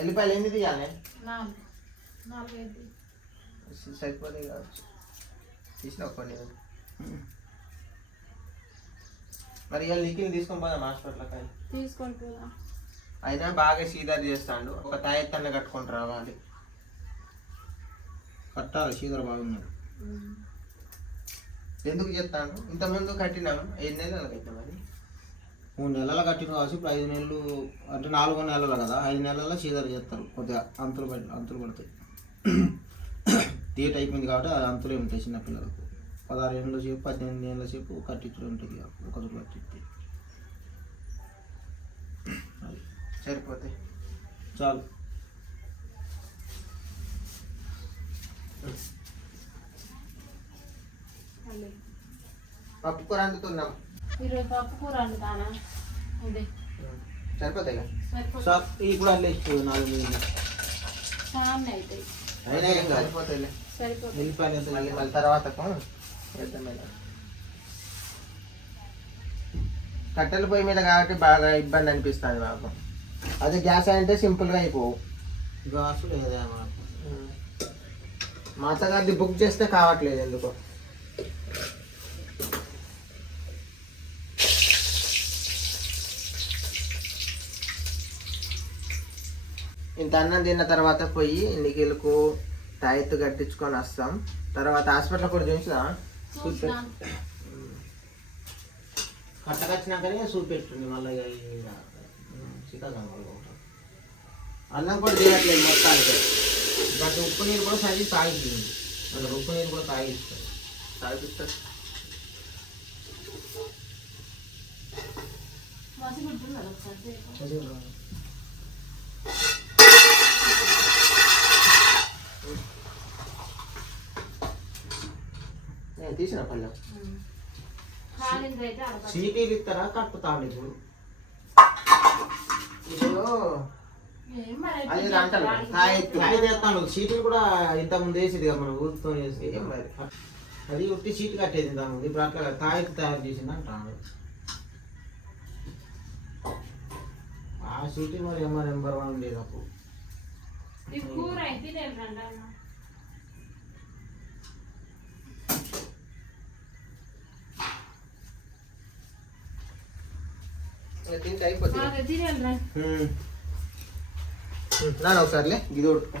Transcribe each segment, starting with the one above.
ఎల్లిపాయలు ఎన్ని తీయాలి? 4 సరిపోతాయి కావచ్చు. తీసిన కొన్ని. మరి ఇవాళ లిక్కిని తీసుకొని పోదాం హాస్పిటల్కి. తీసుకొని పోదాం. అయినా బాగా సీదర్ చేస్తాడు. ఒక తాయెత్తన్న కట్టుకొని రావాలి. కట్టాలి, సీదర్ బాగున్నాడు. ఎందుకు చెప్తాను, ఇంతకుముందు కట్టినాము 5 నెలలు కట్టినాం. అది 3 నెలలు కట్టిన కావచ్చు. ఇప్పుడు 5 నెలలు అంటే 4 నెలలు కదా, 5 నెలల్లో సీదర్ చేస్తారు. కొద్దిగా అంతులు పడతాయి. డేట్ అయిపోయింది కాబట్టి అది అంతులే ఉంటాయి చిన్నపిల్లలకు. 16 ఏళ్ళ సేపు 18 ఏళ్ళ సేపు కట్టించడం ఉంటుంది. ఒక రోజు కట్టిస్తే సరిపోతాయి, చాలు. పప్పు కూర వండుతున్నాం. ఈరోజు పప్పు కూర వండుతానా? ఇదే సరిపోతాయి కదా. ఇప్పుడు అల్లే ఇస్తుంది 4 నెలలు సామాన్య అవుతాయి. అయినా ఏం సరిపోతాయిలే. సరిపోతాయి. వెళ్ళిపోయి ఎంత మళ్ళీ తర్వాత కట్టెల పొయ్యి మీద కాబట్టి బాగా ఇబ్బంది అనిపిస్తుంది మాకు. అదే గ్యాస్ అంటే సింపుల్గా అయిపోవు. గ్యాస్ లేదా మనకు. మా అత్తగారిది బుక్ చేస్తే కావట్లేదు ఎందుకో. ఇంత అన్నం తిన్న తర్వాత పోయి నిఖిల్కు తాయెత్తు కట్టించుకొని వస్తాం. తర్వాత హాస్పిటల్ కూడా చూసినా కట్టకొచ్చినాకనే చూపెట్టుంది. మళ్ళీ సీతాకాలం అన్నం కూడా చేయట్లేదు మొత్తానికి. బట్ ఉప్పు నీరు కూడా సరి తాగిస్తుంది. మళ్ళీ ఉప్పు నీరు కూడా తాగిస్తారు. తాగిస్తారు. నేను తీసిన పళ్ళెం సీటీలు ఇస్తారా కట్టుతాడు ఇప్పుడు. ఇప్పుడు అది అంటారు తాయెత్తాను. సీట్లు కూడా ఇంతకుముందు వేసేది కదా, మనం ఊరితో వేసి అది ఉట్టి సీట్ కట్టేది ఇంతకుముందు. ఇప్పుడు అట్లా తాయెత్తు తయారు చేసింది అంటాడు. ఆ సీటు మరి ఏమో నెంబర్ 1 లేదు అప్పుడు. తింటే అయిపోతుంది. నాన్న ఒకసారిలే ఇది ఉడుకో.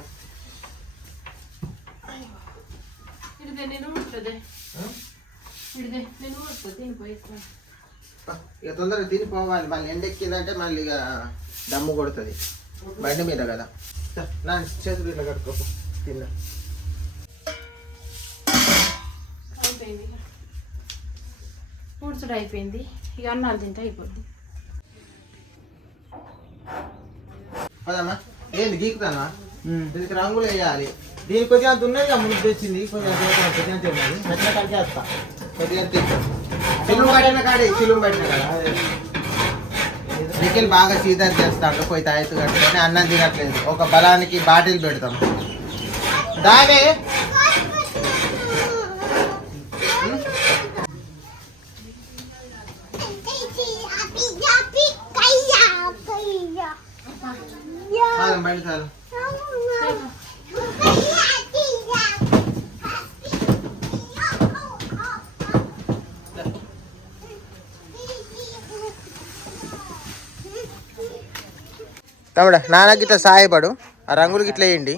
ఇక తొందరగా తినిపోవాలి. మళ్ళీ ఎండెక్కిందంటే మళ్ళీ ఇక దమ్ము కొడుతుంది బండి మీద కదా. నా చేతులు ఇట్లా కట్టుకోకు. తిన్నా పూడ్చుడు అయిపోయింది. ఇక అన్నాలు తింటే అయిపోద్ది. పదమ్మా. ఏంది గీకుతానా? దీనికి రంగులు వేయాలి. దీనికి కొద్దిగా అంత ఉన్నది కదా, ముందు తెచ్చింది కొద్దిగా ఉన్నది. పెట్టిన కలిసి వేస్తా. కొద్దిగా చిలుము పట్టిన కాడే చిలుము పట్టిన కాడ నిఖిల్ బాగా సీదర్ చేస్తాడు. పోయి తాయెత్తు కట్టుకొని అన్నం తినట్లేదు. ఒక బలానికి బాటిల్ పెడతాం. దానే బయట చాలు. తమ్ముడా నాన్నకి ఇట్లా సాయపడు. ఆ రంగులకి ఇట్లా వేయండి.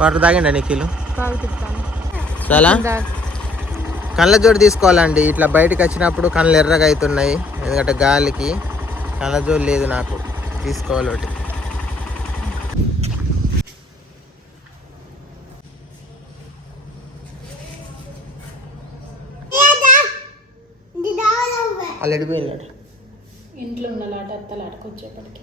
వాటర్ తాగండి నిఖిల్. చాలా కళ్ళజోడు తీసుకోవాలండి. ఇట్లా బయటకు వచ్చినప్పుడు కళ్ళు ఎర్రగా అవుతున్నాయి, ఎందుకంటే గాలికి. కళ్ళజోడు లేదు నాకు, తీసుకోవాలి ఒకటి. వాళ్ళు ఎడిపోయినాడు. ఇంట్లో ఉన్నలాట అత్తలాటకు వచ్చేప్పటికి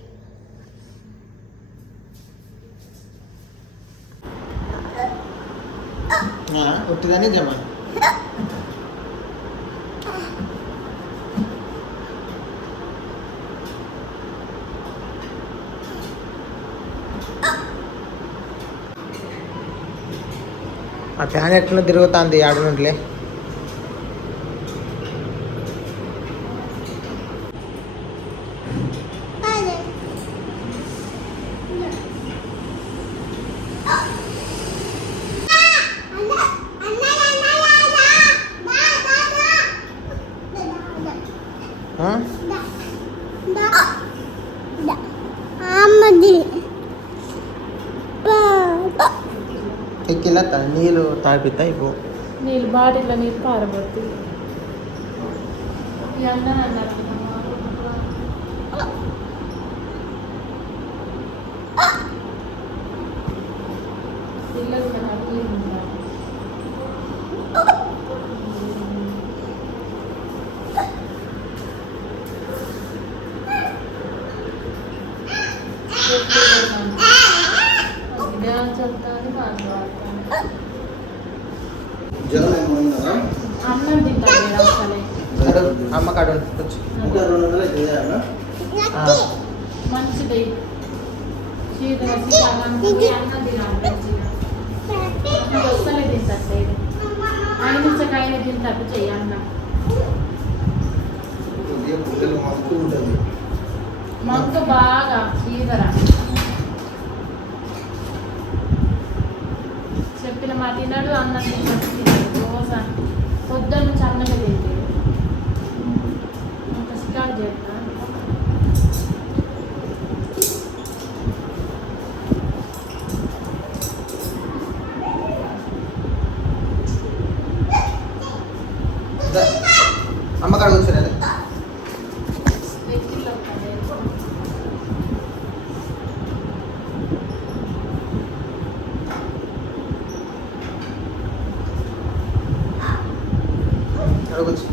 ఒట్టిదాన్ని జమ ఆ ఫ్యాన్ ఎట్లా తిరుగుతుంది ఆడనుంట్లే. ఎక్కిలా నీళ్ళు తాపిద్దా ఇప్పు నీళ్ళు బాటిల్లో నీళ్ళు పారబడుతుంది. ఇవన్నీ అన్నారు పిల్లలు అన్నం తింటాను అసలే. అమ్మ కాడు మంచిది చీర అన్నం తినాలి మంచిగా. అస్సలే తింటాడు ఆయన తింటాడు చెయ్యి అన్నం. మంక బాగా చీదర చెప్పిన మాట తిన్నాడు. అన్నం తింటాడు దోశ పొద్దున్న నుంచి అన్నమే తింటాడు. స్టార్ట్ చేస్తా అమ్మ కాడ కూర్చోలేదు. అడగచ్చు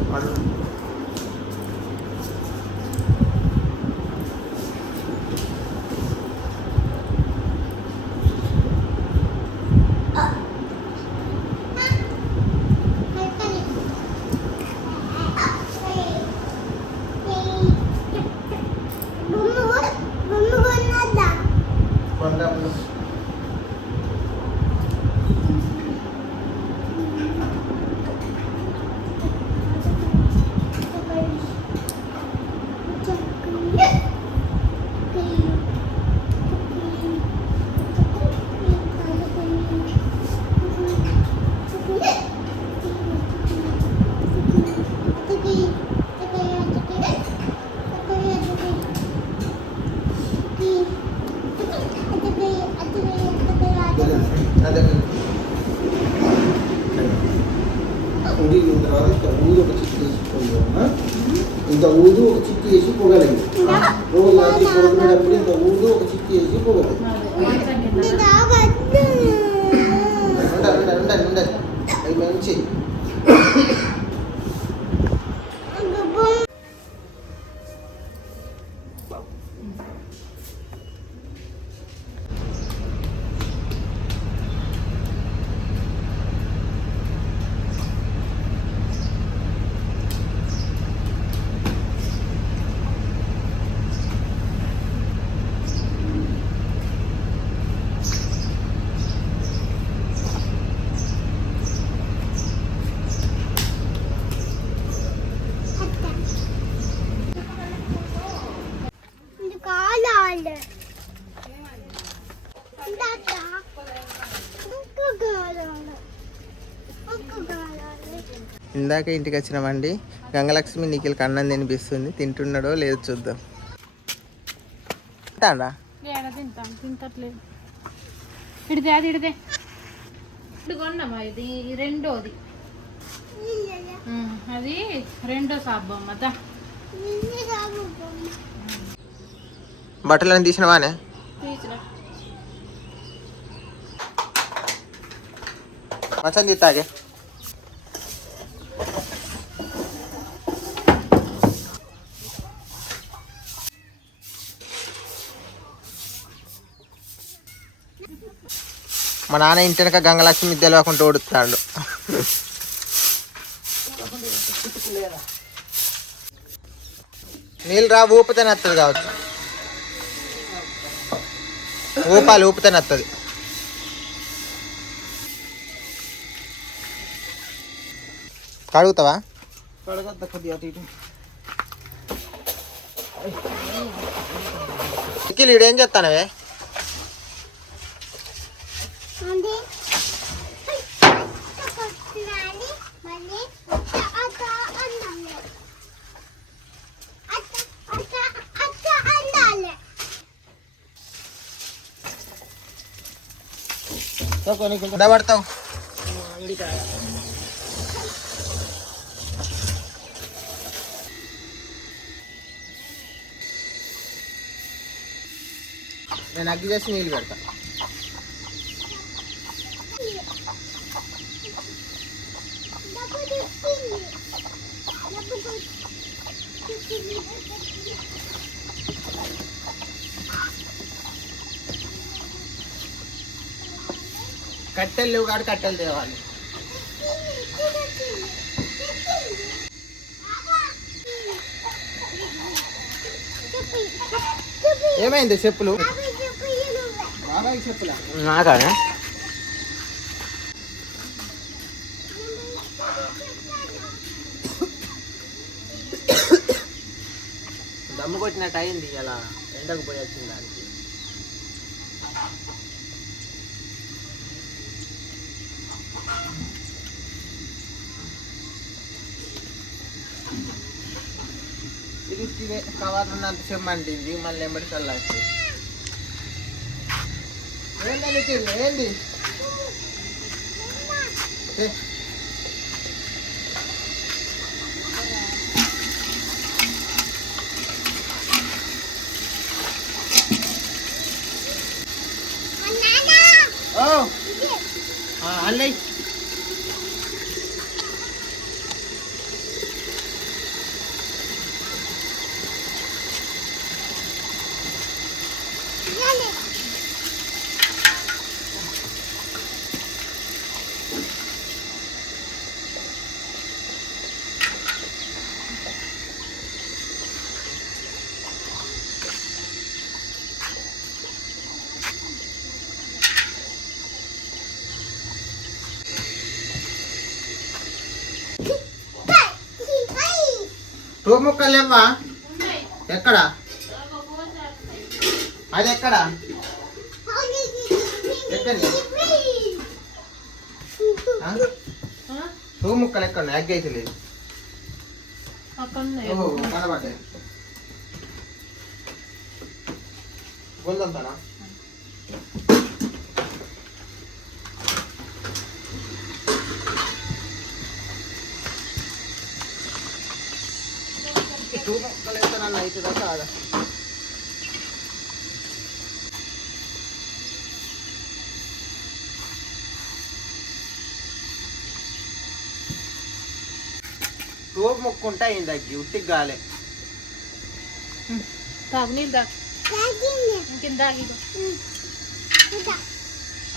ఇంత ఊదు ఒక చిక్కి వేసి పొగలేదు. రోజు రాత్రి పొగలేటప్పుడు ఇంత ఊదు ఒక చిక్కి వేసి పొగలేదు. అవి మంచి ఇందాక ఇంటికి వచ్చినామండి. గంగలక్ష్మి నిఖిల్కి అన్నం తినిపిస్తుంది. తింటున్నాడో లేదో చూద్దాం. తింటాడా? తింటాను తింటట్లేదు. ఇడితే అది ఇడితే ఇప్పుడు కొన్నామా ఇది రెండోది. అది రెండో సాబు అమ్మదా. బట్టలను తీసినవానే? తీసిన మంచం తీస్తాగే. మా నాన్న ఇంటి వెనక గంగలక్ష్మి తెలియకుండా ఓడుతాడు. నీళ్ళు రా ఊపితేనే వస్తుంది కావచ్చు. ఊపాలి, ఊపితేనే వస్తుంది. కడుగుతావా? కడగద్ద కొద్దిగా అటు ఇటు. నిఖిల్ ఈడేం చేస్తానవే? పడతావు. నేను అగ్గి చేసి నీళ్ళు పెడతా. కట్టెలు లేవు కాదు, కట్టెలు తేవాలి. ఏమైంది చెప్పులు? బాబాయ్ చెప్పులా? నాకానే దమ్ము కొట్టినట్టు అయింది. ఇలా ఎండకు పోయి వచ్చింది దానికి. ఇది తినే కవర్ ఉన్నంత చెమ్మంటింది, మళ్ళీ ఎంబడి చల్లాస్తుంది. ఏంటని తింది? ఏంది? అన్నయ్య టూ ముక్కలు లేవా? ఎక్కడ? అది ఎక్కడ? ఎక్కండి. టూ ముక్కలు ఎక్కడ? ఎగ్ అయితే లేదు. కనబడ్డాయి. గొంతంతానా? టూ ముక్కలు ఎత్తానన్న అవుతుందా కాదా? టూ ముక్కుంటే అయింది అగ్గి, ఉట్టికి గాలే.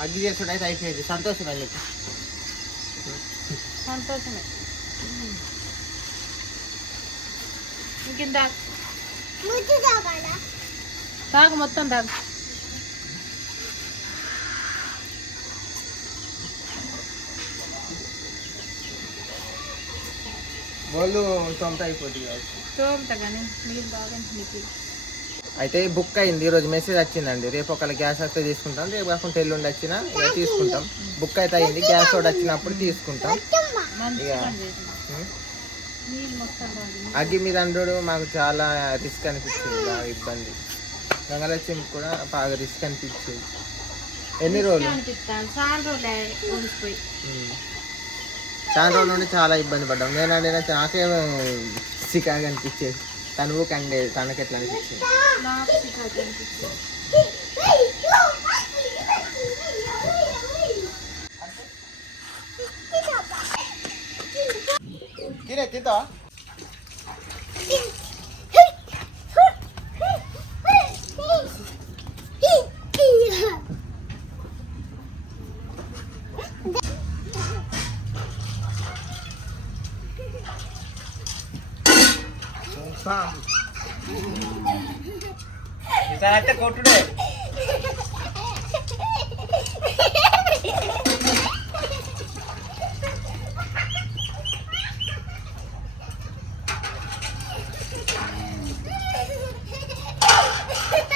అగ్గి చేసుడు అయితే అయిపోయింది. సంతోషమే నీకు? సంతోషమే. ఇంకింత తాగు, మొత్తం తాగు. బోళ్ళు తోమత అయిపోతుంది కావచ్చు. తోమత కానీ నీళ్ళు బాగా నీకు. అయితే బుక్ అయింది. ఈరోజు మెసేజ్ వచ్చిందండి. రేపు ఒకవేళ గ్యాస్ వస్తే తీసుకుంటాం, రేపు కాకుండా ఎల్లుండి వచ్చినా ఇక తీసుకుంటాం. బుక్ అయితే అయింది. గ్యాస్ కూడా వచ్చినప్పుడు తీసుకుంటాం. ఇక అగ్గి మీద అండు మాకు చాలా రిస్క్ అనిపించింది, బాగా ఇబ్బంది. గంగలక్ష్మి కూడా బాగా రిస్క్ అనిపించింది. ఎన్ని రోజులు? చాలా రోజుల నుండి చాలా ఇబ్బంది పడ్డాం. నేనండి నాకే చికాగా అనిపించేది. తను కండే తనకి ఎట్లా అనిపించింది? కిరే తింటా? ఈసారి అయితే కొట్టుడే.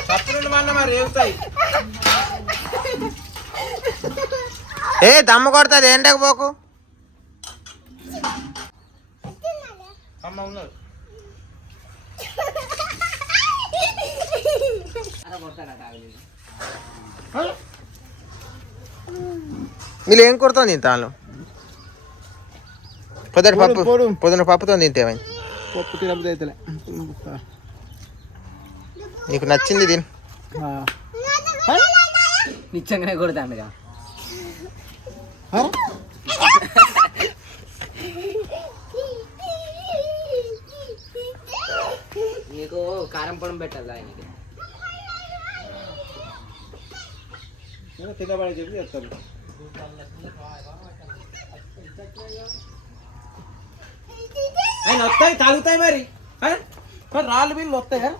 తప్పుడు మన మరి రేగుతాయి. ఏ దమ్ము కొడుతుంది ఏంటకు పోకు. అమ్మ ఉన్నాడు. మీరు ఏం కొడుతుంది ఇంతాలు? పొద్దున పప్పుతో తింటేమని పప్పు తినబుద్ధి నీకు నచ్చింది తిని. నిజంగానే కొడతాండుగా. నీకు కారం పొడం పెట్టాలి ఆయనకి. తినబడి చెప్పి చెప్తాను. ఆయన వస్తాయి తాగుతాయి మరి రాళ్ళు బిల్లు వస్తాయి.